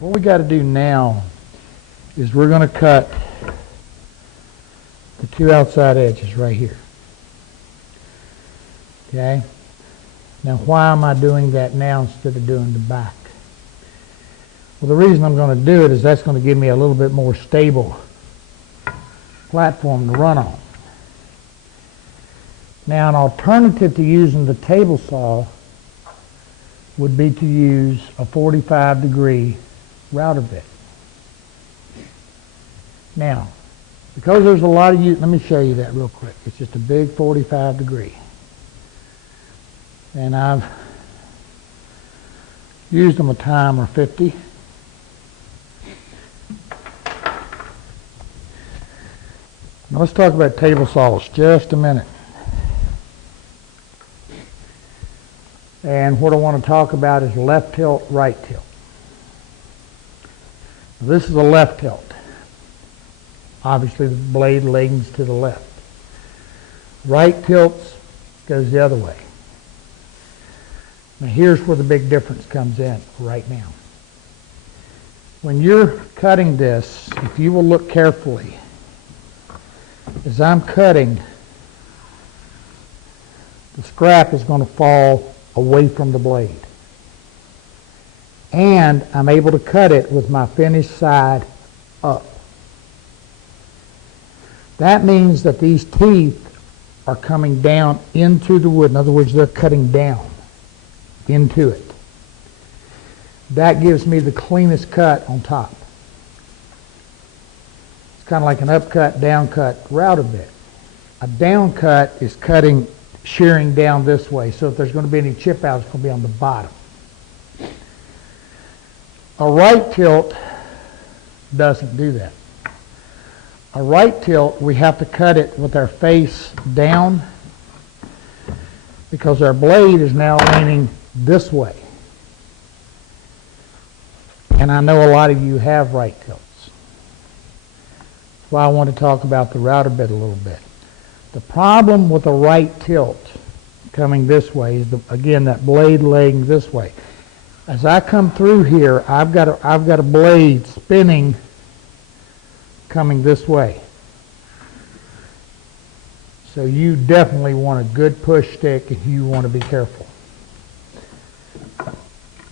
What we got to do now is we're going to cut the two outside edges right here. Okay? Now why am I doing that now instead of doing the back? Well, the reason I'm going to do it is that's going to give me a little bit more stable platform to run on. Now an alternative to using the table saw would be to use a 45-degree router bit. Now, because there's a lot of let me show you that real quick. It's just a big 45-degree. And I've used them a time or 50. Now let's talk about table saws just a minute. And what I want to talk about is left tilt, right tilt. This is a left tilt. Obviously the blade leans to the left. Right tilts goes the other way. Now here's where the big difference comes in right now. When you're cutting this, if you will look carefully, as I'm cutting, the scrap is going to fall away from the blade. And I'm able to cut it with my finished side up. That means that these teeth are coming down into the wood. In other words, they're cutting down into it. That gives me the cleanest cut on top. It's kind of like an upcut, downcut router bit. A downcut is cutting, shearing down this way. So if there's going to be any chip out, it's going to be on the bottom. A right tilt doesn't do that. A right tilt, we have to cut it with our face down because our blade is now leaning this way. And I know a lot of you have right tilts. That's why I want to talk about the router bit a little bit. The problem with a right tilt coming this way is, again, that blade laying this way. As I come through here, I've got a blade spinning coming this way. So you definitely want a good push stick if you want to be careful.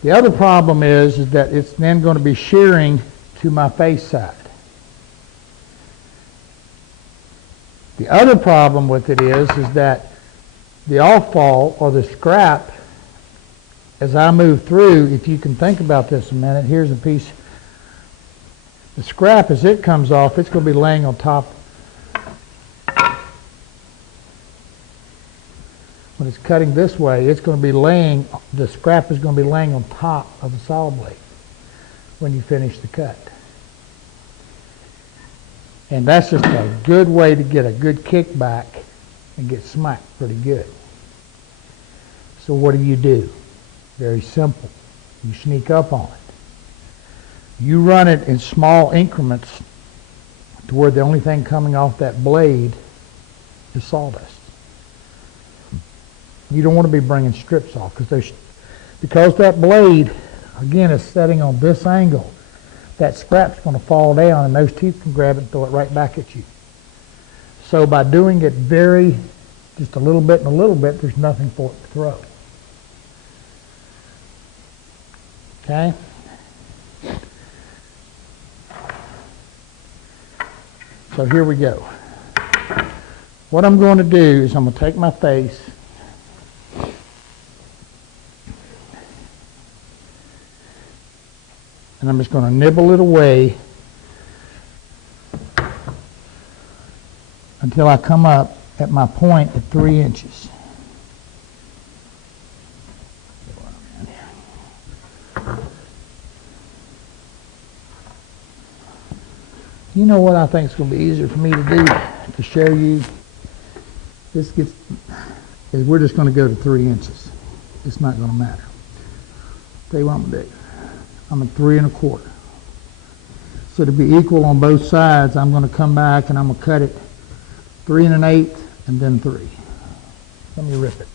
The other problem is that it's then going to be shearing to my face side. The other problem with it is that the offfall or the scrap, as I move through, if you can think about this a minute, here's a piece. The scrap, as it comes off, it's going to be laying on top. When it's cutting this way, it's going to be laying, the scrap is going to be laying on top of the saw blade when you finish the cut. And that's just a good way to get a good kickback and get smacked pretty good. So what do? Very simple. You sneak up on it. You run it in small increments to where the only thing coming off that blade is sawdust. You don't want to be bringing strips off because that blade, again, is setting on this angle. That scrap's going to fall down and those teeth can grab it and throw it right back at you. So by doing it just a little bit and a little bit, there's nothing for it to throw. Okay? So here we go. What I'm going to do is I'm going to take my face and I'm just going to nibble it away until I come up at my point at 3 inches. You know what I think is going to be easier for me to do to show you? Is we're just going to go to 3 inches. It's not going to matter. Tell you what I'm going to do. I'm at 3 1/4. So to be equal on both sides, I'm going to come back and I'm going to cut it 3 1/8 and then 3. Let me rip it.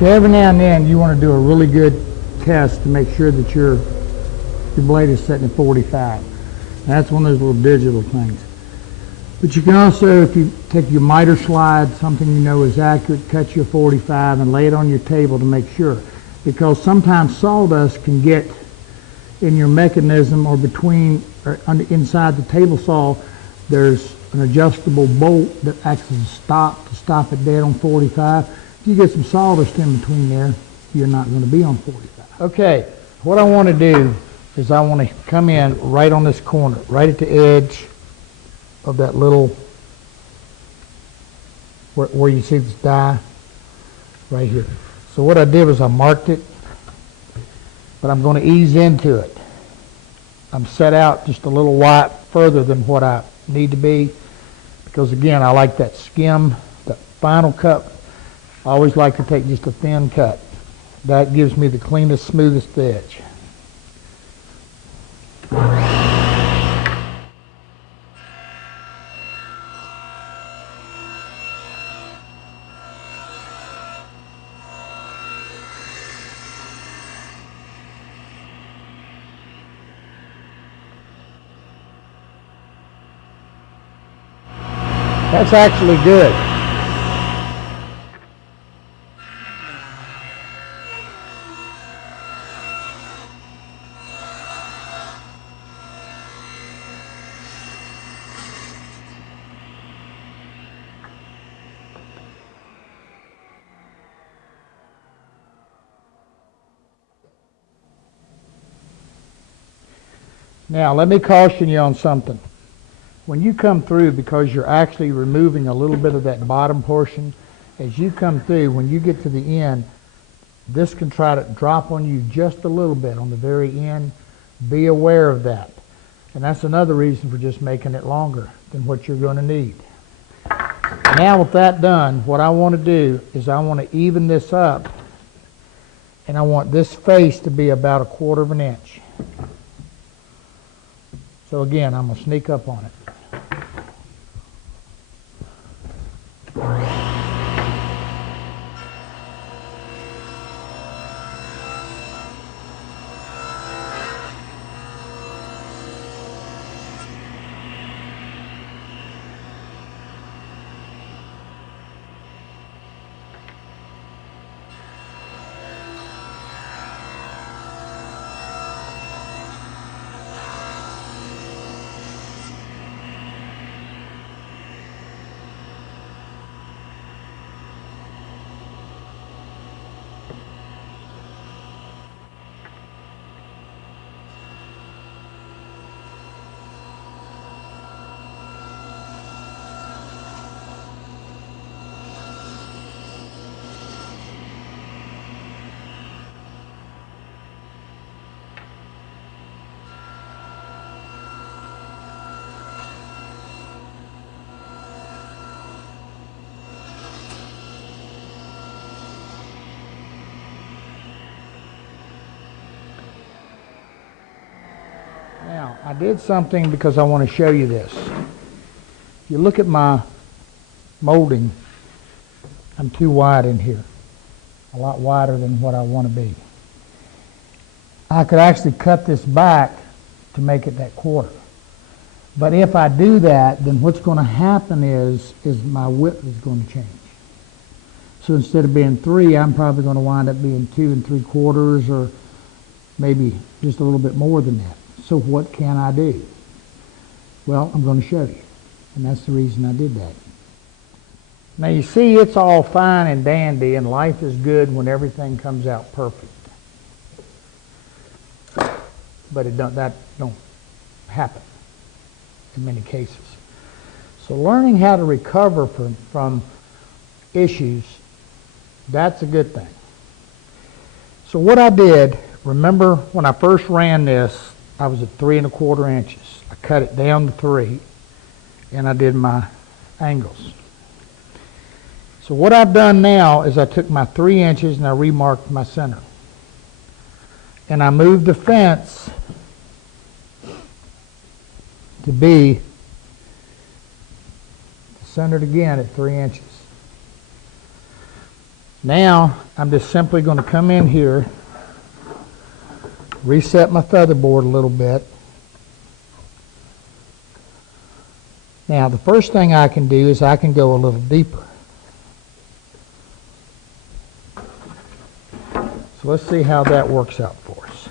Okay, every now and then you want to do a really good test to make sure that your blade is setting at 45. And that's one of those little digital things. But you can also, if you take your miter slide, something you know is accurate, cut your 45 and lay it on your table to make sure. Because sometimes sawdust can get in your mechanism or between or inside the table saw. There's an adjustable bolt that acts as a stop to stop it dead on 45. If you get some sawdust in between there, you're not going to be on 45. Okay, what I want to do is I want to come in right on this corner, right at the edge of that little, where you see this die, right here. So what I did was I marked it, but I'm going to ease into it. I'm set out just a little white further than what I need to be, because again, I like that skim, that final cut. I always like to take just a thin cut. That gives me the cleanest, smoothest edge. That's actually good. Now, let me caution you on something. When you come through, because you're actually removing a little bit of that bottom portion, as you come through, when you get to the end, this can try to drop on you just a little bit on the very end. Be aware of that. And that's another reason for just making it longer than what you're going to need. Now with that done, what I want to do is I want to even this up, and I want this face to be about 1/4 inch. So again, I'm going to sneak up on it. Now, I did something because I want to show you this. If you look at my molding, I'm too wide in here. A lot wider than what I want to be. I could actually cut this back to make it that 1/4. But if I do that, then what's going to happen is my width is going to change. So instead of being 3, I'm probably going to wind up being 2 3/4, or maybe just a little bit more than that. So what can I do? Well, I'm going to show you. And that's the reason I did that. Now you see, it's all fine and dandy, and life is good when everything comes out perfect. But that don't happen in many cases. So learning how to recover from issues, that's a good thing. So what I did, remember when I first ran this, I was at 3 1/4 inches. I cut it down to 3, and I did my angles. So what I've done now is I took my 3 inches and I remarked my center. And I moved the fence to be centered again at 3 inches. Now I'm just simply going to come in here, reset my featherboard a little bit. Now the first thing I can do is I can go a little deeper. So let's see how that works out for us.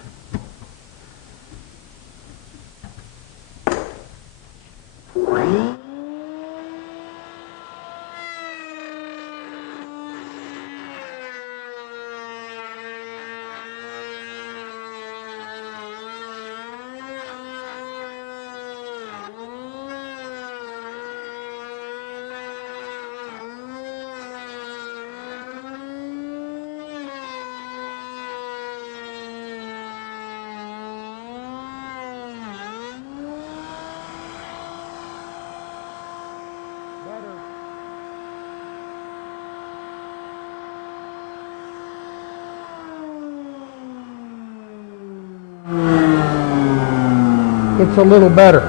It's a little better,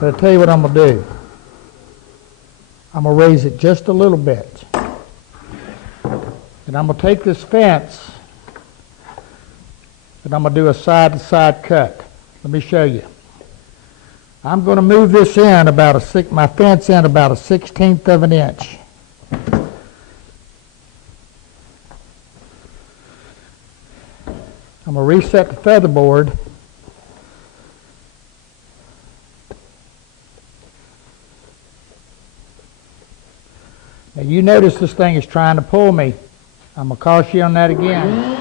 but I'll tell you what I'm going to do. I'm going to raise it just a little bit. And I'm going to take this fence and I'm going to do a side-to-side cut. Let me show you. I'm going to move this in about my fence in about 1/16 of an inch. I'm going to reset the featherboard. Now you notice this thing is trying to pull me. I'm going to caution you on that again.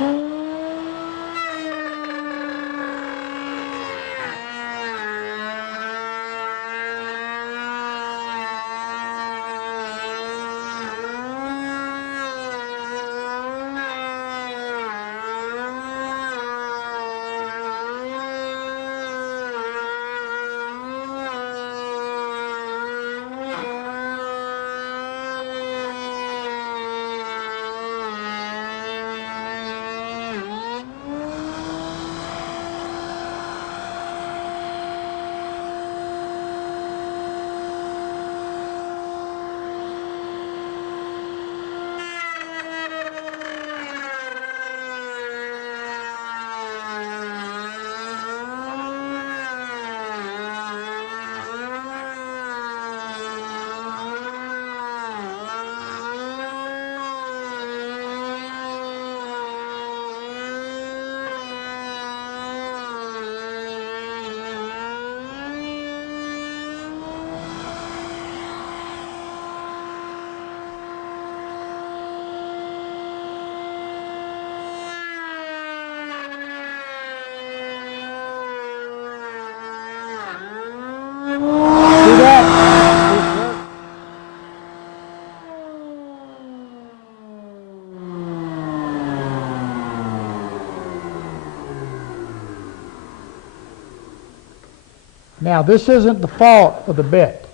Now, this isn't the fault of the bit.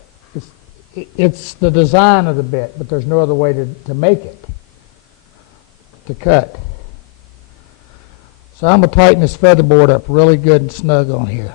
It's the design of the bit, but there's no other way to make it, to cut. So I'm going to tighten this featherboard up really good and snug on here.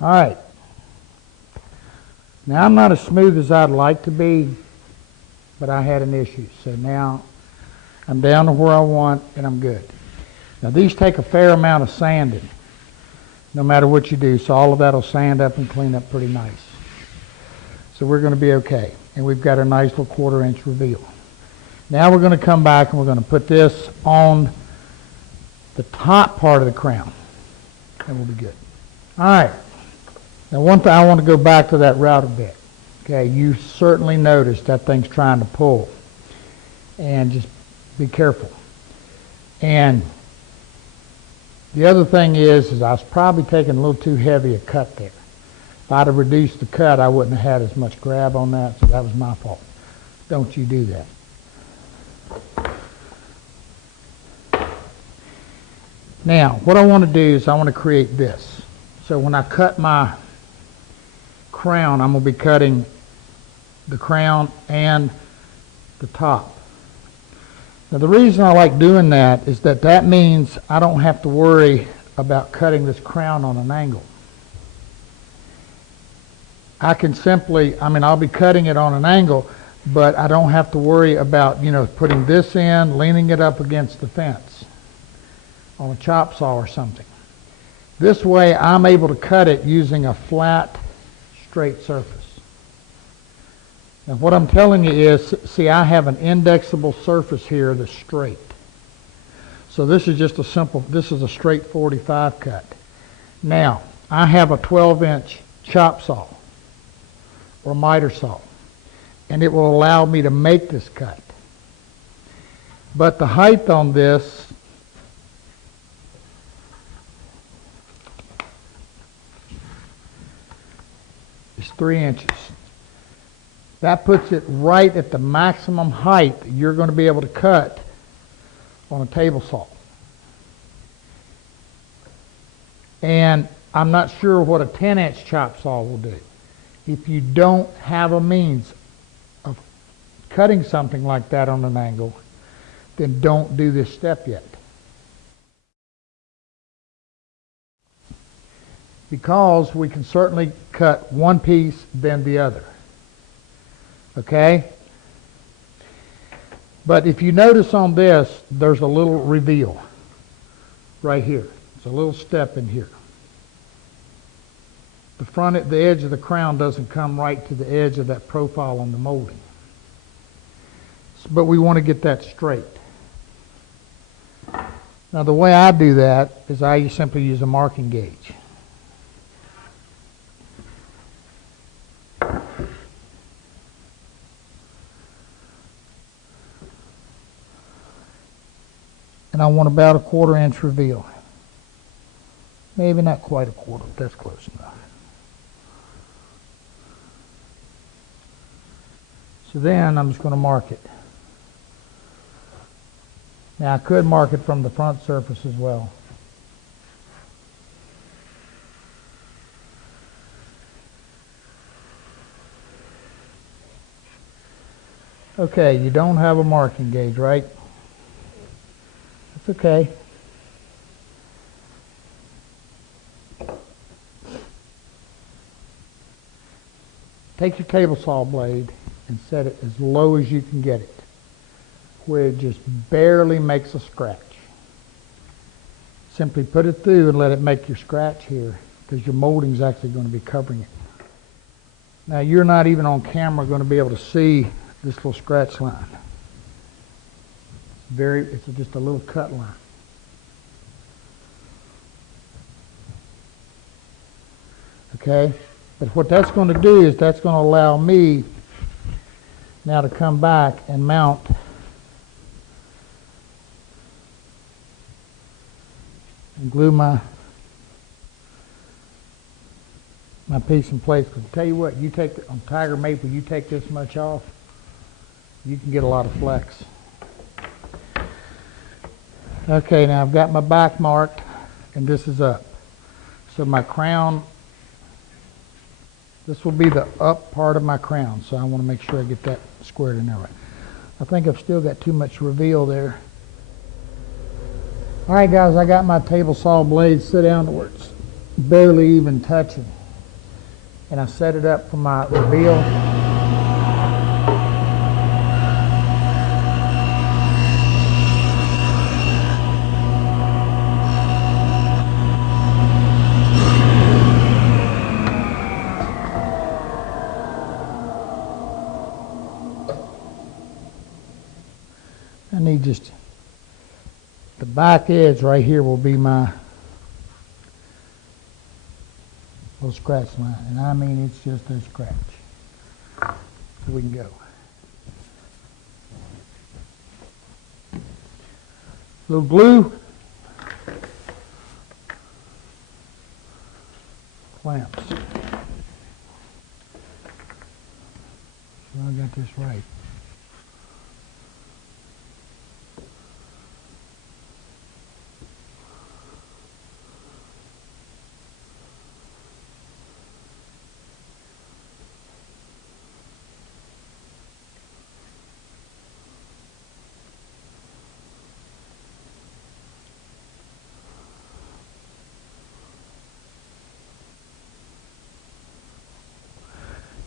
All right. Now I'm not as smooth as I'd like to be, but I had an issue. So now I'm down to where I want, and I'm good. Now these take a fair amount of sanding, no matter what you do, so all of that will sand up and clean up pretty nice. So we're going to be okay, and we've got a nice little 1/4 inch reveal. Now we're going to come back and we're going to put this on the top part of the crown, and we'll be good. All right. Now one thing, I want to go back to that router bit. Okay, you certainly noticed that thing's trying to pull, and just be careful. And the other thing is I was probably taking a little too heavy a cut there. If I'd have reduced the cut, I wouldn't have had as much grab on that, so that was my fault. Don't you do that. Now, what I want to do is I want to create this. So when I cut my crown, I'm going to be cutting the crown and the top. Now the reason I like doing that is that means I don't have to worry about cutting this crown on an angle. I can simply, I'll be cutting it on an angle, but I don't have to worry about, putting this in, leaning it up against the fence on a chop saw or something. This way I'm able to cut it using a flat, straight surface. And what I'm telling you is, see, I have an indexable surface here that's straight. So this is just this is a straight 45 cut. Now, I have a 12-inch chop saw or miter saw, and it will allow me to make this cut. But the height on this is 3 inches. That puts it right at the maximum height that you're going to be able to cut on a table saw. And I'm not sure what a 10-inch chop saw will do. If you don't have a means of cutting something like that on an angle, then don't do this step yet. Because we can certainly cut one piece, then the other. Okay? But if you notice on this, there's a little reveal right here. It's a little step in here. The edge of the crown doesn't come right to the edge of that profile on the molding. But we want to get that straight. Now the way I do that is I simply use a marking gauge. And I want about a 1/4 inch reveal. Maybe not quite a 1/4, but that's close enough. So then I'm just going to mark it. Now I could mark it from the front surface as well. Okay, you don't have a marking gauge, right? That's okay. Take your table saw blade and set it as low as you can get it, where it just barely makes a scratch. Simply put it through and let it make your scratch here, because your molding is actually going to be covering it. Now you're not even on camera going to be able to see this little scratch line. It's just a little cut line. Okay? But what that's going to do is that's going to allow me now to come back and mount and glue my piece in place. Because tell you what, on Tiger Maple, you take this much off, you can get a lot of flex. Okay, now I've got my back marked, and this is up. So my crown, this will be the up part of my crown, so I want to make sure I get that squared in there right. I think I've still got too much reveal there. All right, guys, I got my table saw blade set down to where it's barely even touching. And I set it up for my reveal. just, the back edge right here will be my little scratch line. And I mean, it's just a scratch. So we can go. Little glue. Clamps. So I got this right.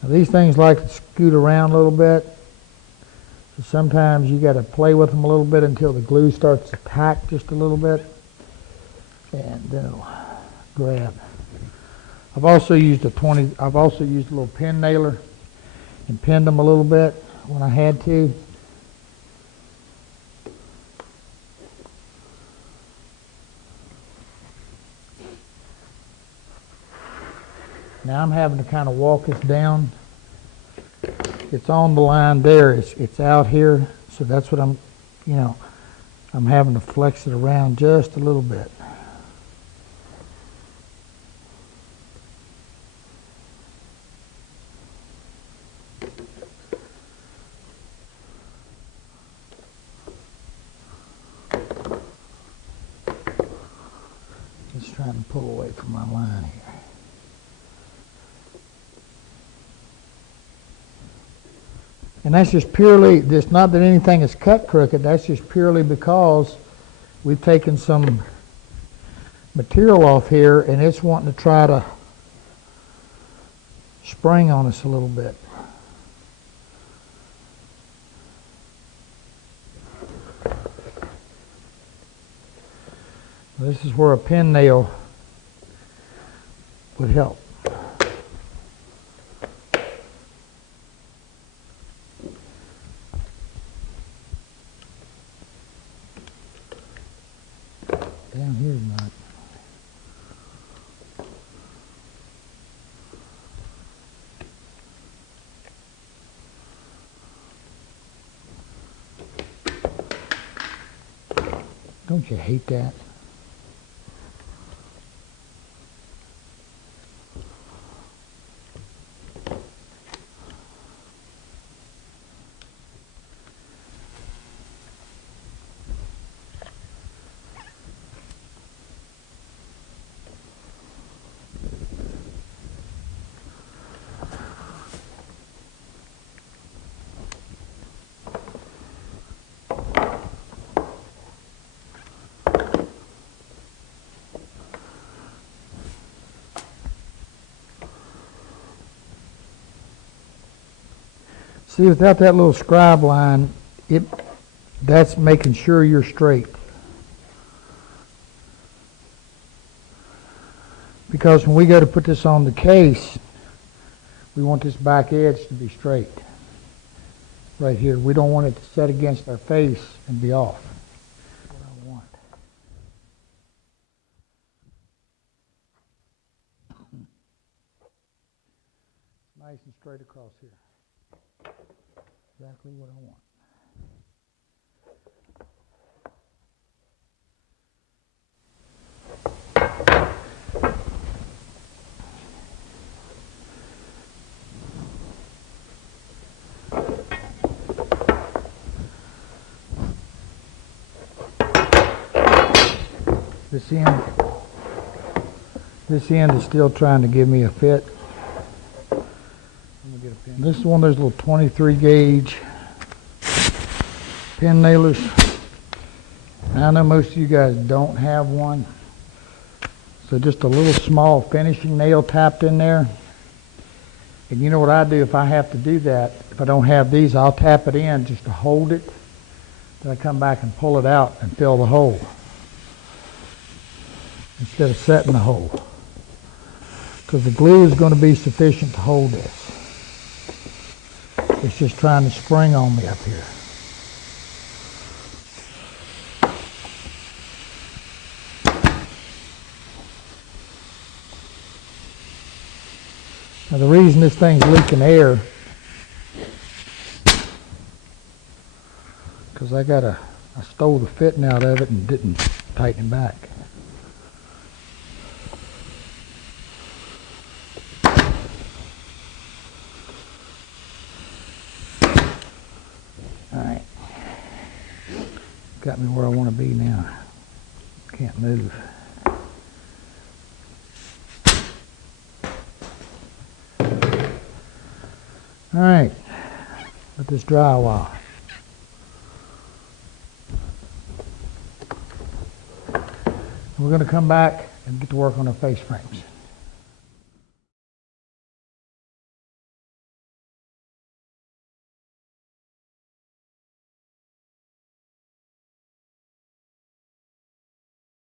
Now these things like to scoot around a little bit. So sometimes you got to play with them a little bit until the glue starts to pack just a little bit. And then it'll grab. I've also used a little pin nailer and pinned them a little bit when I had to. Now I'm having to kind of walk this down. It's on the line there. It's out here. So that's what I'm having to flex it around just a little bit. Just trying to pull away from my line here. And that's just purely, it's not that anything is cut crooked, that's just purely because we've taken some material off here and it's wanting to try to spring on us a little bit. This is where a pin nail would help. Down here's not. Don't you hate that? See, without that little scribe line, that's making sure you're straight. Because when we go to put this on the case, we want this back edge to be straight. Right here. We don't want it to set against our face and be off. That's what I want. Nice and straight across here. Exactly what I want. This end is still trying to give me a fit. This is one of those little 23 gauge pin nailers. Now, I know most of you guys don't have one. So just a little small finishing nail tapped in there. And you know what I do if I have to do that? If I don't have these, I'll tap it in just to hold it. Then I come back and pull it out and fill the hole. Instead of setting the hole. Because the glue is going to be sufficient to hold this. It's just trying to spring on me up here. Now the reason this thing's leaking air, because I stole the fitting out of it and didn't tighten it back. Alright. Got me where I want to be now. Can't move. Alright. Let this dry a while. We're going to come back and get to work on our face frames.